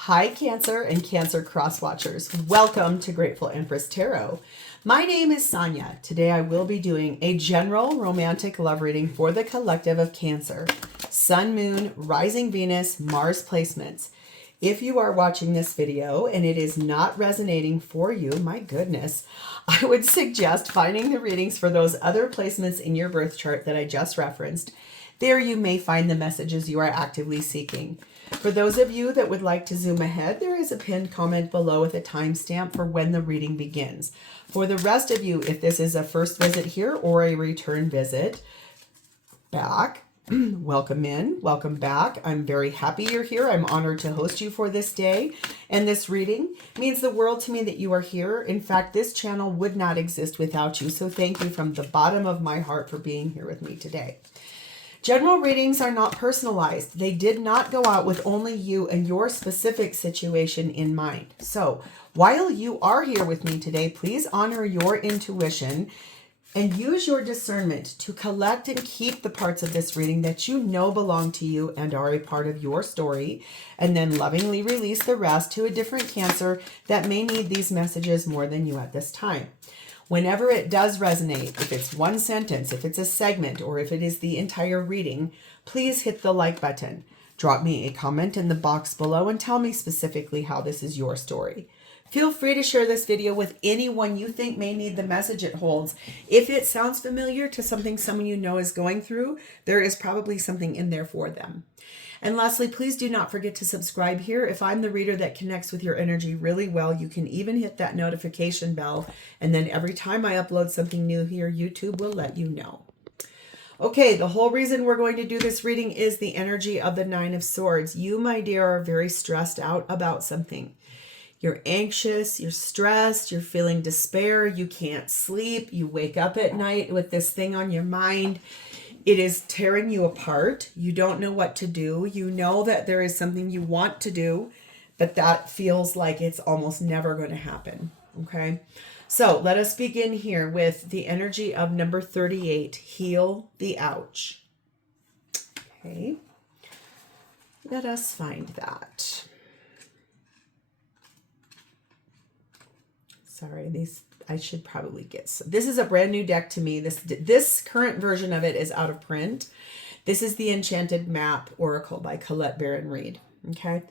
Hi, Cancer and Cancer Cross Watchers. Welcome to Grateful Empress Tarot. My name is Sonia. Today I will be doing a general romantic love reading for the collective of Cancer. Sun, Moon, Rising Venus, Mars placements. If you are watching this video and it is not resonating for you, my goodness, I would suggest finding the readings for those other placements in your birth chart that I just referenced. There you may find the messages you are actively seeking. For those of you that would like to zoom ahead, there is a pinned comment below with a timestamp for when the reading begins. For the rest of you, if this is a first visit here or a return visit back, welcome in, welcome back. I'm very happy you're here. I'm honored to host you for this day. And this reading means the world to me that you are here. In fact, this channel would not exist without you. So thank you from the bottom of my heart for being here with me today. General readings are not personalized. They did not go out with only you and your specific situation in mind. So while you are here with me today, please honor your intuition and use your discernment to collect and keep the parts of this reading that you know belong to you and are a part of your story, and then lovingly release the rest to a different Cancer that may need these messages more than you at this time. Whenever it does resonate, if it's one sentence, if it's a segment, or if it is the entire reading, please hit the like button. Drop me a comment in the box below and tell me specifically how this is your story. Feel free to share this video with anyone you think may need the message it holds. If it sounds familiar to something someone you know is going through, there is probably something in there for them. And lastly, please do not forget to subscribe here. If I'm the reader that connects with your energy really well, you can even hit that notification bell. And then every time I upload something new here, YouTube will let you know. Okay, the whole reason we're going to do this reading is the energy of the Nine of Swords. You, my dear, are very stressed out about something. You're anxious, you're stressed, you're feeling despair, you can't sleep, you wake up at night with this thing on your mind. It is tearing you apart. You don't know what to do. You know that there is something you want to do, but that feels like it's almost never going to happen. Okay, so let us begin here with the energy of number 38, Heal the Ouch. Okay, let us find that. Sorry, I should probably get some. This is a brand new deck to me. This current version of it is out of print. This is the Enchanted Map Oracle by Colette Baron Reed. Okay,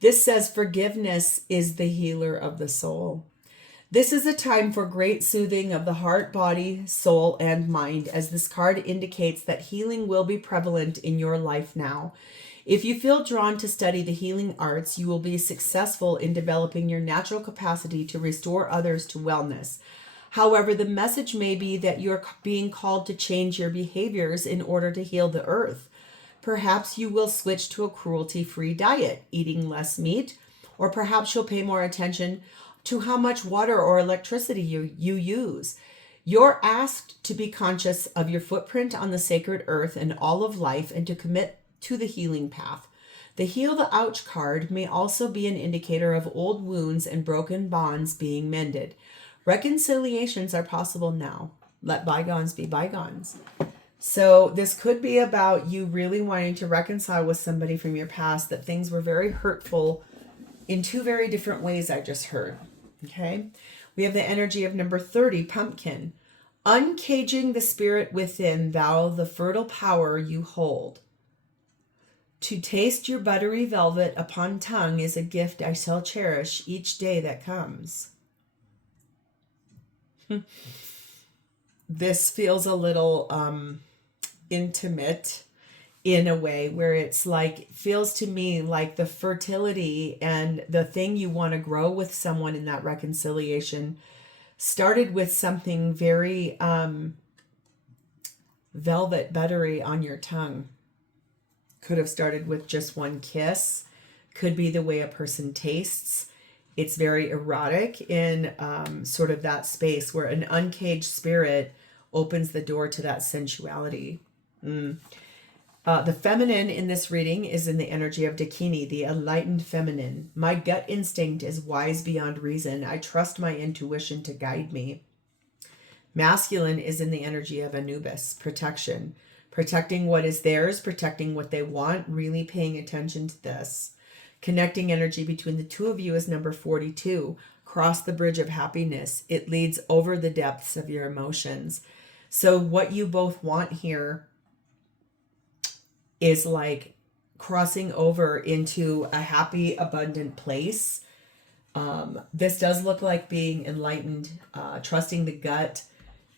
this says forgiveness is the healer of the soul. This is a time for great soothing of the heart, body, soul, and mind, as this card indicates that healing will be prevalent in your life now. If you feel drawn to study the healing arts, you will be successful in developing your natural capacity to restore others to wellness. However, the message may be that you're being called to change your behaviors in order to heal the earth. Perhaps you will switch to a cruelty-free diet, eating less meat, or perhaps you'll pay more attention to how much water or electricity you use. You're asked to be conscious of your footprint on the sacred earth and all of life, and to commit to the healing path. The Heal the Ouch card may also be an indicator of old wounds and broken bonds being mended. Reconciliations are possible now. Let bygones be bygones. So this could be about you really wanting to reconcile with somebody from your past, that things were very hurtful in two very different ways I just heard. Okay, we have the energy of number 30, Pumpkin. Uncaging the spirit within, thou the fertile power you hold. To taste your buttery velvet upon tongue is a gift I shall cherish each day that comes. This feels a little intimate in a way, where it's like, feels to me like the fertility and the thing you want to grow with someone in that reconciliation started with something very velvet buttery on your tongue. Could have started with just one kiss. Could be the way a person tastes. It's very erotic in sort of that space where an uncaged spirit opens the door to that sensuality. The feminine in this reading is in the energy of Dakini, the enlightened feminine. My gut instinct is wise beyond reason. I trust my intuition to guide me. Masculine is in the energy of Anubis, protection. Protecting what is theirs, protecting what they want, really paying attention to this. Connecting energy between the two of you is number 42. Cross the bridge of happiness. It leads over the depths of your emotions. So what you both want here is like crossing over into a happy, abundant place. This does look like being enlightened, trusting the gut,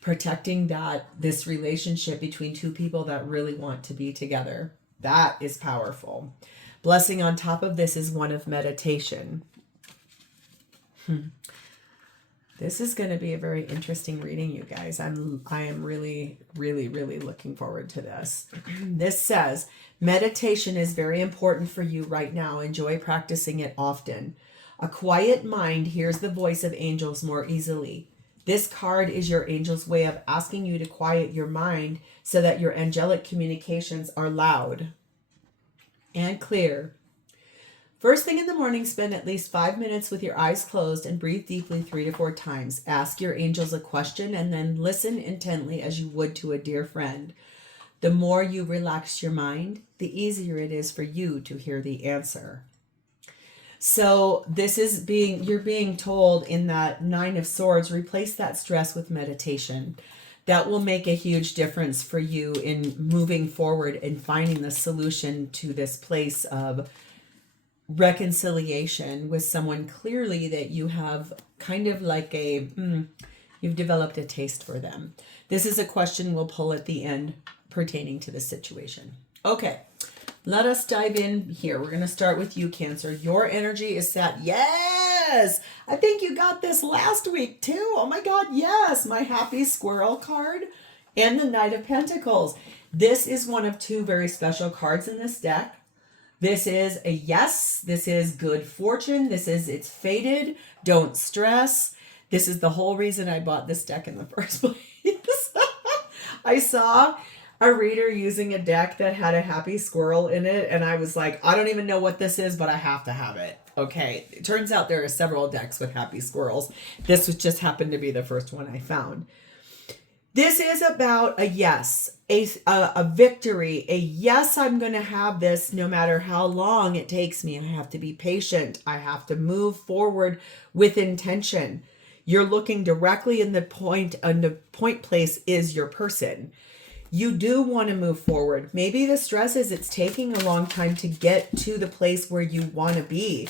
protecting this relationship between two people that really want to be together. That is powerful. Blessing on top of this is one of meditation. This is going to be a very interesting reading, you guys. I am really, really, really looking forward to this. This says, meditation is very important for you right now. Enjoy practicing it often. A quiet mind hears the voice of angels more easily. This card is your angel's way of asking you to quiet your mind so that your angelic communications are loud and clear. First thing in the morning, spend at least 5 minutes with your eyes closed and breathe deeply 3 to 4 times. Ask your angels a question and then listen intently as you would to a dear friend. The more you relax your mind, the easier it is for you to hear the answer. So this is you're being told in that 9 of Swords, replace that stress with meditation. That will make a huge difference for you in moving forward and finding the solution to this place of reconciliation with someone clearly that you have kind of like you've developed a taste for them. This is a question we'll pull at the end pertaining to the situation. Okay, let us dive in here. We're going to start with you, Cancer. Your energy is set. Yes, I think you got this last week too. Oh my God, yes, my happy squirrel card and the Knight of Pentacles. This is one of 2 very special cards in this deck. This is a yes. This is good fortune. This is it's fated. Don't stress. This is the whole reason I bought this deck in the first place. I saw a reader using a deck that had a happy squirrel in it, and I was like, I don't even know what this is, but I have to have it. Okay. It turns out there are several decks with happy squirrels. This was just happened to be the first one I found. This is about a yes, a victory, a yes, I'm going to have this no matter how long it takes me. I have to be patient. I have to move forward with intention. You're looking directly in the point, and the point place is your person. You do want to move forward. Maybe the stress is it's taking a long time to get to the place where you want to be.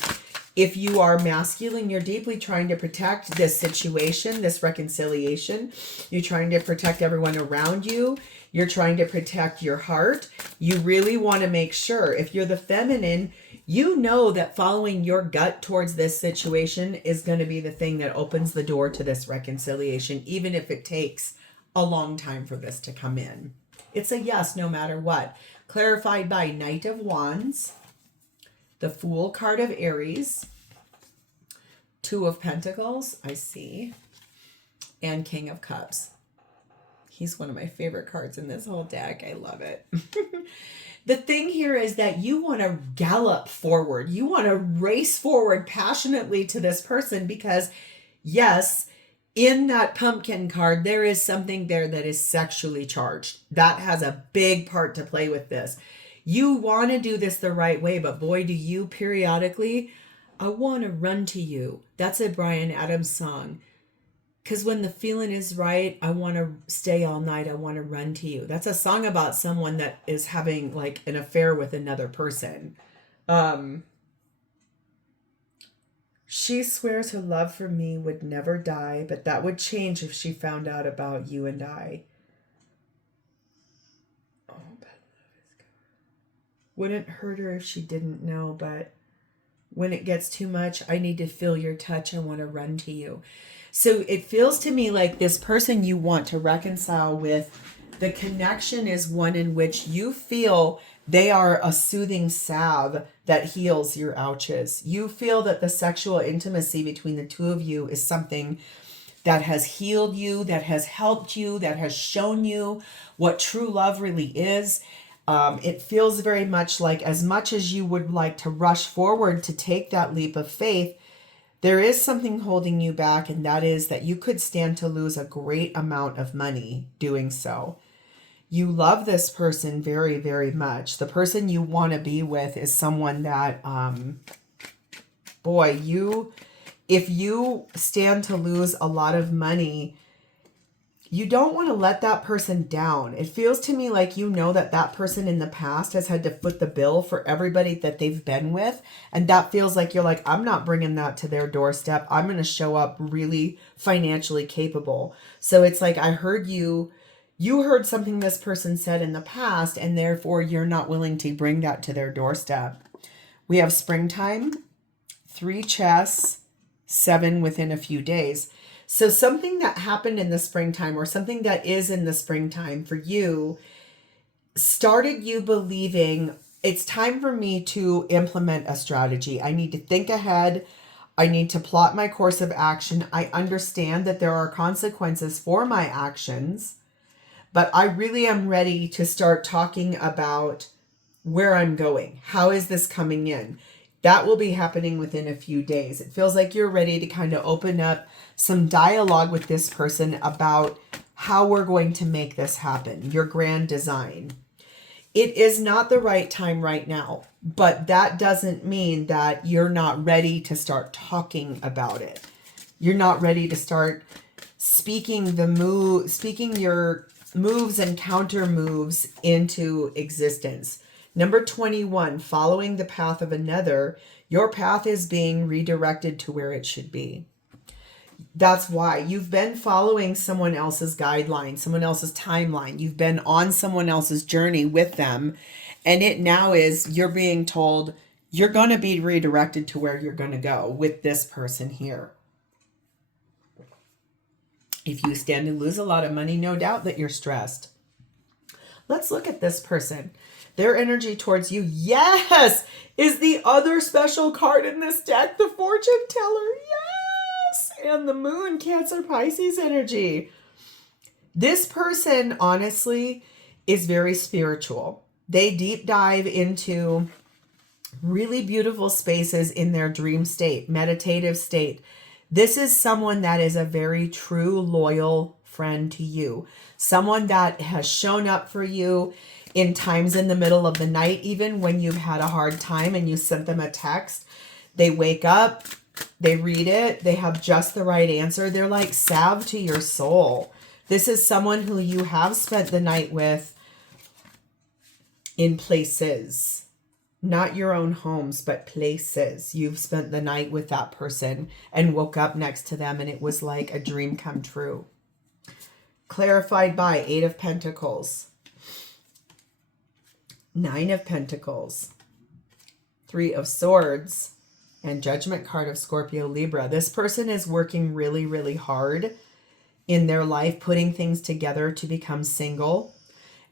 If you are masculine, you're deeply trying to protect this situation, this reconciliation. You're trying to protect everyone around you. You're trying to protect your heart. You really want to make sure. If you're the feminine, you know that following your gut towards this situation is going to be the thing that opens the door to this reconciliation, even if it takes a long time for this to come in. It's a yes, no matter what. Clarified by Knight of Wands, the Fool card of Aries, 2 of Pentacles, I see, and King of Cups. He's one of my favorite cards in this whole deck. I love it. The thing here is that you want to gallop forward. You want to race forward passionately to this person because, yes, in that pumpkin card, there is something there that is sexually charged. That has a big part to play with this. You want to do this the right way, but boy, do you periodically, I want to run to you. That's a Bryan Adams song. Because when the feeling is right, I want to stay all night. I want to run to you. That's a song about someone that is having like an affair with another person. She swears her love for me would never die, but that would change if she found out about you and I. Oh, but wouldn't hurt her if she didn't know, but when it gets too much, I need to feel your touch. I want to run to you. So it feels to me like this person you want to reconcile with, the connection is one in which you feel they are a soothing salve that heals your ouches. You feel that the sexual intimacy between the two of you is something that has healed you, that has helped you, that has shown you what true love really is. It feels very much as you would like to rush forward to take that leap of faith, there is something holding you back, and that is that you could stand to lose a great amount of money doing so. You love this person very, very much. The person you want to be with is someone that boy, if you stand to lose a lot of money, you don't want to let that person down. It feels to me like you know that that person in the past has had to foot the bill for everybody that they've been with. And that feels like you're like, I'm not bringing that to their doorstep. I'm going to show up really financially capable. So it's like, I heard you heard something this person said in the past, and therefore you're not willing to bring that to their doorstep. We have springtime, 3 chess, 7 within a few days. So something that happened in the springtime, or something that is in the springtime for you, started you believing it's time for me to implement a strategy. I need to think ahead. I need to plot my course of action. I understand that there are consequences for my actions, but I really am ready to start talking about where I'm going. How is this coming in? That will be happening within a few days. It feels like you're ready to kind of open up some dialogue with this person about how we're going to make this happen, your grand design. It is not the right time right now, but that doesn't mean that you're not ready to start talking about it. You're not ready to start speaking your moves and counter moves into existence. Number 21, following the path of another, your path is being redirected to where it should be. That's why you've been following someone else's guideline, someone else's timeline. You've been on someone else's journey with them. And it now is, you're being told you're going to be redirected to where you're going to go with this person here. If you stand to lose a lot of money, no doubt that you're stressed. Let's look at this person. Their energy towards you, yes, is the other special card in this deck, the Fortune Teller. Yes, and the Moon, Cancer, Pisces energy. This person, honestly, is very spiritual. They deep dive into really beautiful spaces in their dream state, meditative state. This is someone that is a very true, loyal friend to you. Someone that has shown up for you in times in the middle of the night, even when you've had a hard time and you sent them a text. They wake up, they read it, they have just the right answer. They're like salve to your soul. This is someone who you have spent the night with in places, not your own homes, but places. You've spent the night with that person and woke up next to them, and it was like a dream come true. Clarified by 8 of Pentacles, 9 of Pentacles, 3 of Swords, and Judgment card of Scorpio, Libra. This person is working really, really hard in their life, putting things together to become single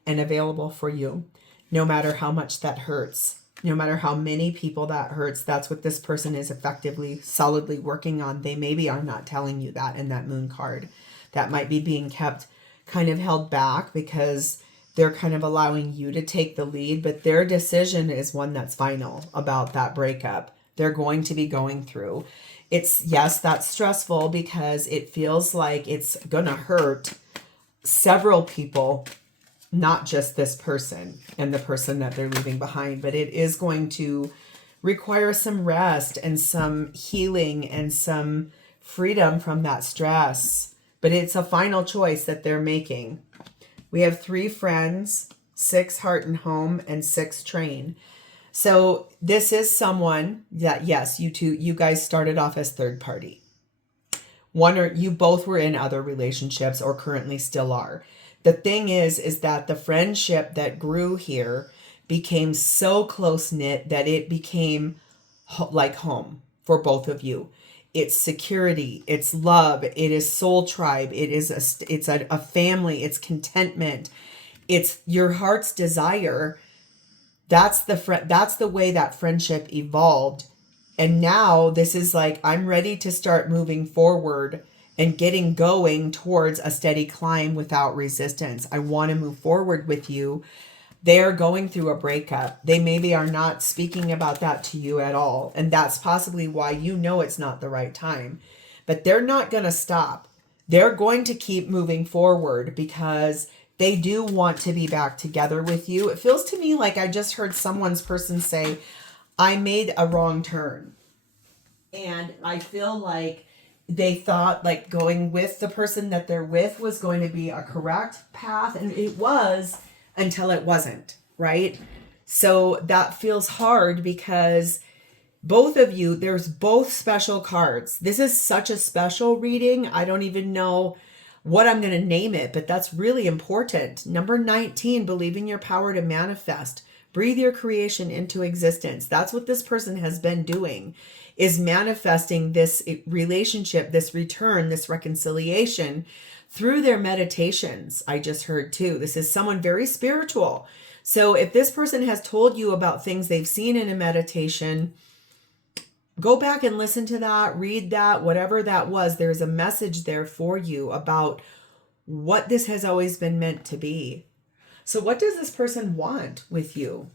and available for you. No matter how much that hurts, no matter how many people that hurts, that's what this person is effectively, solidly working on. They maybe are not telling you that in that Moon card. That might be being kept kind of held back because they're kind of allowing you to take the lead, but their decision is one that's final about that breakup. They're going to be going through. Yes, that's stressful because it feels like it's going to hurt several people, not just this person and the person that they're leaving behind, but it is going to require some rest and some healing and some freedom from that stress. But it's a final choice that they're making. We have 3 friends, 6 heart and home, and 6 train. So this is someone that, yes, you guys started off as third party. You both were in other relationships or currently still are. The thing is that the friendship that grew here became so close-knit that it became like home for both of you. It's security, it's love, it is soul tribe, it's a family, it's contentment, it's your heart's desire. That's the way that friendship evolved. And now this is like, I'm ready to start moving forward and getting going towards a steady climb without resistance. I want to move forward with you. They're going through a breakup. They maybe are not speaking about that to you at all. And that's possibly why you know it's not the right time. But they're not going to stop. They're going to keep moving forward because they do want to be back together with you. It feels to me like I just heard someone's person say, I made a wrong turn. And I feel like they thought like going with the person that they're with was going to be a correct path, and it was until it wasn't, right? So that feels hard because both of you, there's both special cards. This is such a special reading. I don't even know what I'm going to name it, but that's really important. Number 19, believe in your power to manifest. Breathe your creation into existence. That's what this person has been doing, is manifesting this relationship, this return, this reconciliation through their meditations. I just heard too. This is someone very spiritual. So if this person has told you about things they've seen in a meditation, go back and listen to that, read that, whatever that was. There's a message there for you about what this has always been meant to be. So what does this person want with you?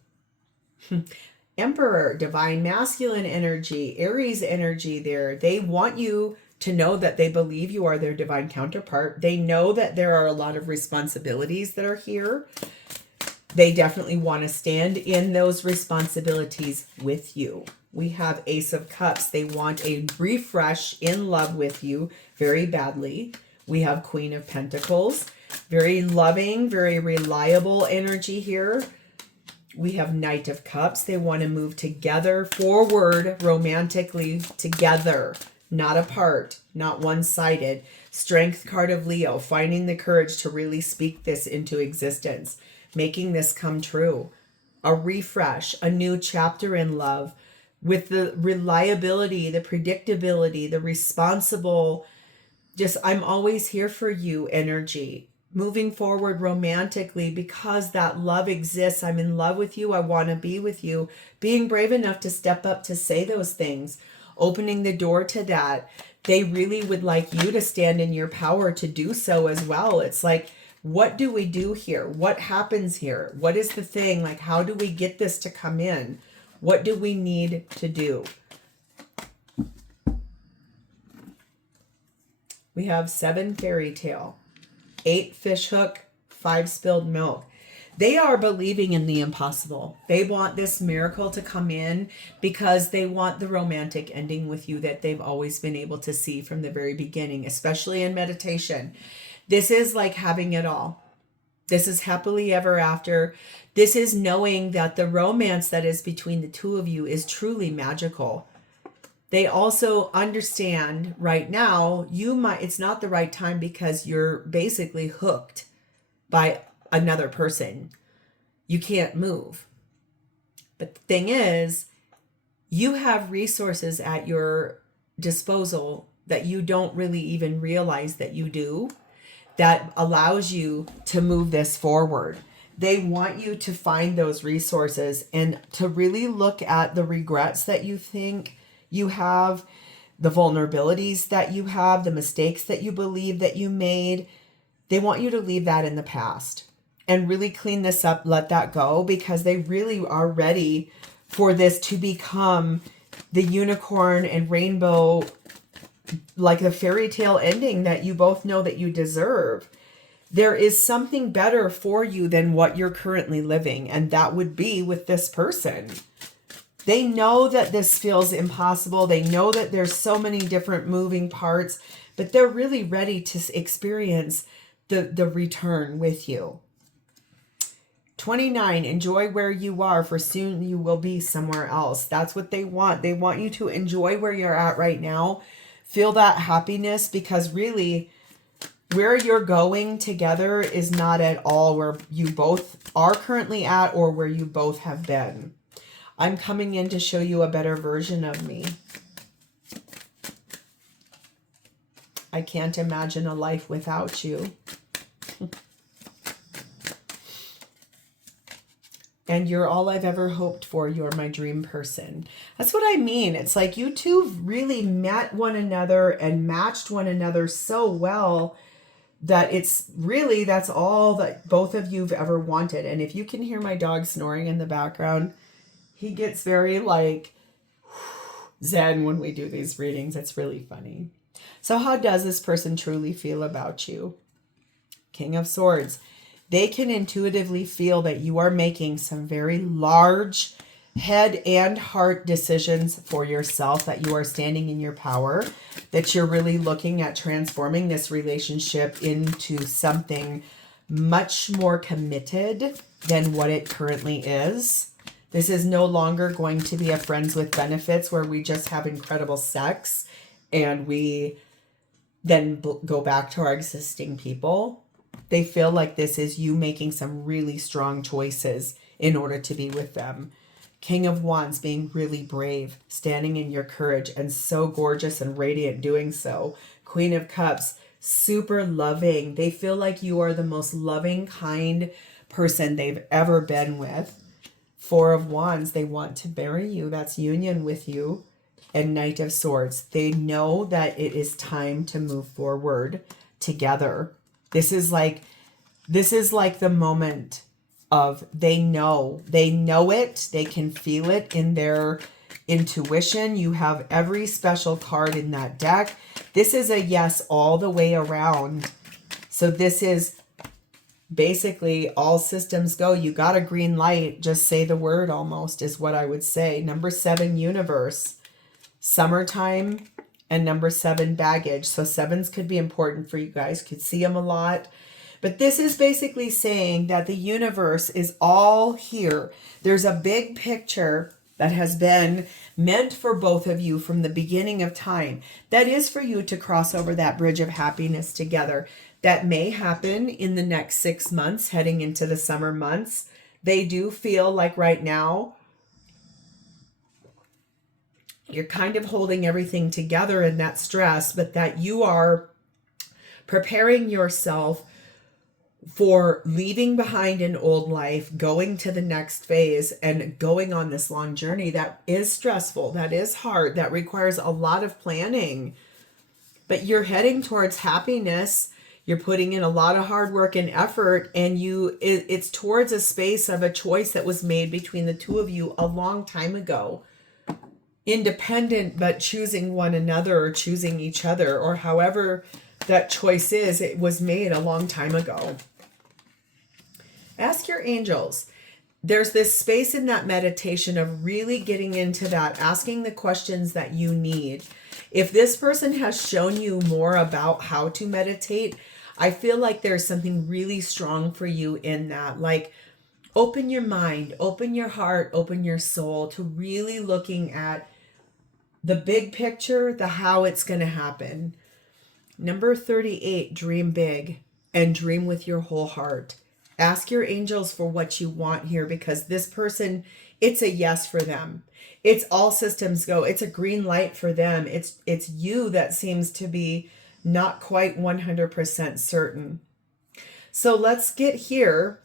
Emperor, divine masculine energy, Aries energy there. They want you to know that they believe you are their divine counterpart. They know that there are a lot of responsibilities that are here. They definitely want to stand in those responsibilities with you. We have Ace of Cups. They want a refresh in love with you very badly. We have Queen of Pentacles. Very loving, very reliable energy here. We have Knight of Cups. They want to move together, forward, romantically together, not apart, not one-sided. Strength card of Leo, finding the courage to really speak this into existence, making this come true. A refresh, a new chapter in love with the reliability, the predictability, the responsible, just I'm always here for you energy. Moving forward romantically because that love exists. I'm in love with you. I want to be with you. Being brave enough to step up to say those things. Opening the door to that. They really would like you to stand in your power to do so as well. It's like, what do we do here? What happens here? What is the thing? Like, how do we get this to come in? What do we need to do? We have 7 fairy tale, 8 fish hook, 5 spilled milk. They are believing in the impossible. They want this miracle to come in because they want the romantic ending with you that they've always been able to see from the very beginning, especially in meditation. This is like having it all. This is happily ever after. This is knowing that the romance that is between the two of you is truly magical. They also understand right now, it's not the right time because you're basically hooked by another person. You can't move. But the thing is, you have resources at your disposal that you don't really even realize that you do, that allows you to move this forward. They want you to find those resources and to really look at the regrets that you think you have, the vulnerabilities that you have, the mistakes that you believe that you made. They want you to leave that in the past and really clean this up, let that go, because they really are ready for this to become the unicorn and rainbow, like the fairy tale ending that you both know that you deserve. There is something better for you than what you're currently living, and that would be with this person. They know that this feels impossible. They know that there's so many different moving parts, but they're really ready to experience the return with you. 29, enjoy where you are, for soon you will be somewhere else. That's what they want. They want you to enjoy where you're at right now. Feel that happiness, because really where you're going together is not at all where you both are currently at or where you both have been. I'm coming in to show you a better version of me. I can't imagine a life without you. And you're all I've ever hoped for. You're my dream person. That's what I mean. It's like you two really met one another and matched one another so well that it's really, that's all that both of you've ever wanted. And if you can hear my dog snoring in the background, he gets very like zen when we do these readings. It's really funny. So how does this person truly feel about you? King of Swords. They can intuitively feel that you are making some very large head and heart decisions for yourself, that you are standing in your power, that you're really looking at transforming this relationship into something much more committed than what it currently is. This is no longer going to be a friends with benefits where we just have incredible sex and we then go back to our existing people. They feel like this is you making some really strong choices in order to be with them. King of Wands, being really brave, standing in your courage, and so gorgeous and radiant doing so. Queen of Cups, super loving. They feel like you are the most loving, kind person they've ever been with. Four of Wands, they want to marry you. That's union with you. And Knight of Swords, they know that it is time to move forward together. This is like the moment of they know it, they can feel it in their intuition. You have every special card in that deck. This is a yes all the way around. So this is basically all systems go. You got a green light, just say the word almost is what I would say. Number 7, universe, summertime, and number 7, baggage. So 7s could be important for you guys, could see them a lot. But this is basically saying that the universe is all here. There's a big picture that has been meant for both of you from the beginning of time. That is for you to cross over that bridge of happiness together. That may happen in the next 6 months, heading into the summer months. They do feel like right now you're kind of holding everything together in that stress, but that you are preparing yourself for leaving behind an old life, going to the next phase, and going on this long journey that is stressful, that is hard, that requires a lot of planning. But you're heading towards happiness. You're putting in a lot of hard work and effort, and it's towards a space of a choice that was made between the two of you a long time ago. Independent, but choosing one another or choosing each other, or however that choice is, it was made a long time ago. Ask your angels. There's this space in that meditation of really getting into that, asking the questions that you need. If this person has shown you more about how to meditate, I feel like there's something really strong for you in that. Like, open your mind, open your heart, open your soul to really looking at the big picture, the how it's going to happen. Number 38, dream big and dream with your whole heart. Ask your angels for what you want here, because this person, it's a yes for them. It's all systems go. It's a green light for them. It's you that seems to be not quite 100% certain. So let's get here.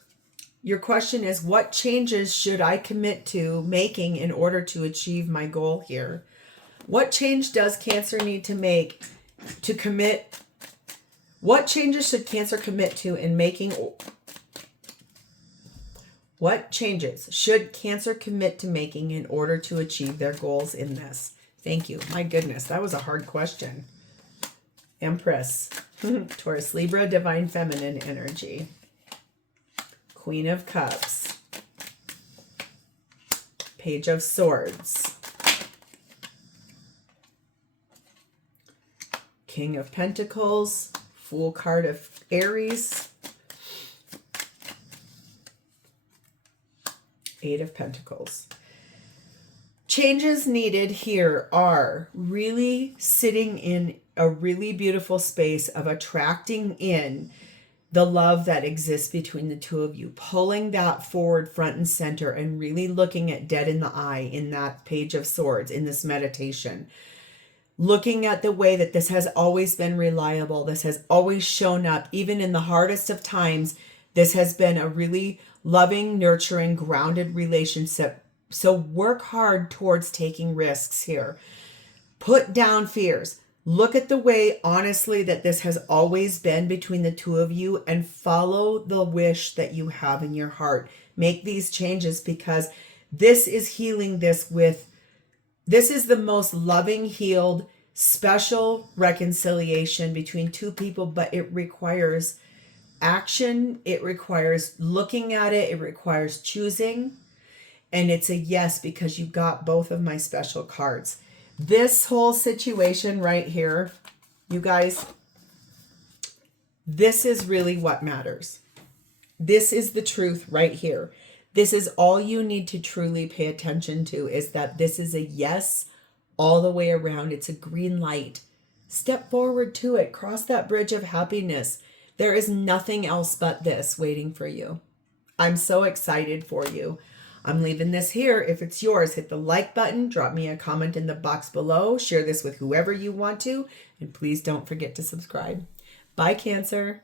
Your question is, what changes should I commit to making in order to achieve my goal here? What change does Cancer need to make to commit? What changes should Cancer commit to in making? What changes should Cancer commit to making in order to achieve their goals in this? Thank you. My goodness, that was a hard question. Empress, Taurus, Libra, Divine Feminine energy. Queen of Cups. Page of Swords. King of Pentacles. Fool card of Aries. Eight of Pentacles. Changes needed here are really sitting in a really beautiful space of attracting in the love that exists between the two of you, pulling that forward front and center and really looking at dead in the eye in that Page of Swords, in this meditation. Looking at the way that this has always been reliable. This has always shown up, even in the hardest of times. This has been a really loving, nurturing, grounded relationship. So work hard towards taking risks here. Put down fears. Look at the way, honestly, that this has always been between the two of you and follow the wish that you have in your heart. Make these changes, because this is healing this is the most loving, healed, special reconciliation between two people, but it requires action. It requires looking at it. It requires choosing. And it's a yes because you got both of my special cards. This whole situation right here, you guys, this is really what matters. This is the truth right here. This is all you need to truly pay attention to, is that this is a yes all the way around. It's a green light. Step forward to it. Cross that bridge of happiness. There is nothing else but this waiting for you. I'm so excited for you. I'm leaving this here. If it's yours, hit the like button, drop me a comment in the box below, share this with whoever you want to, and please don't forget to subscribe. Bye, Cancer.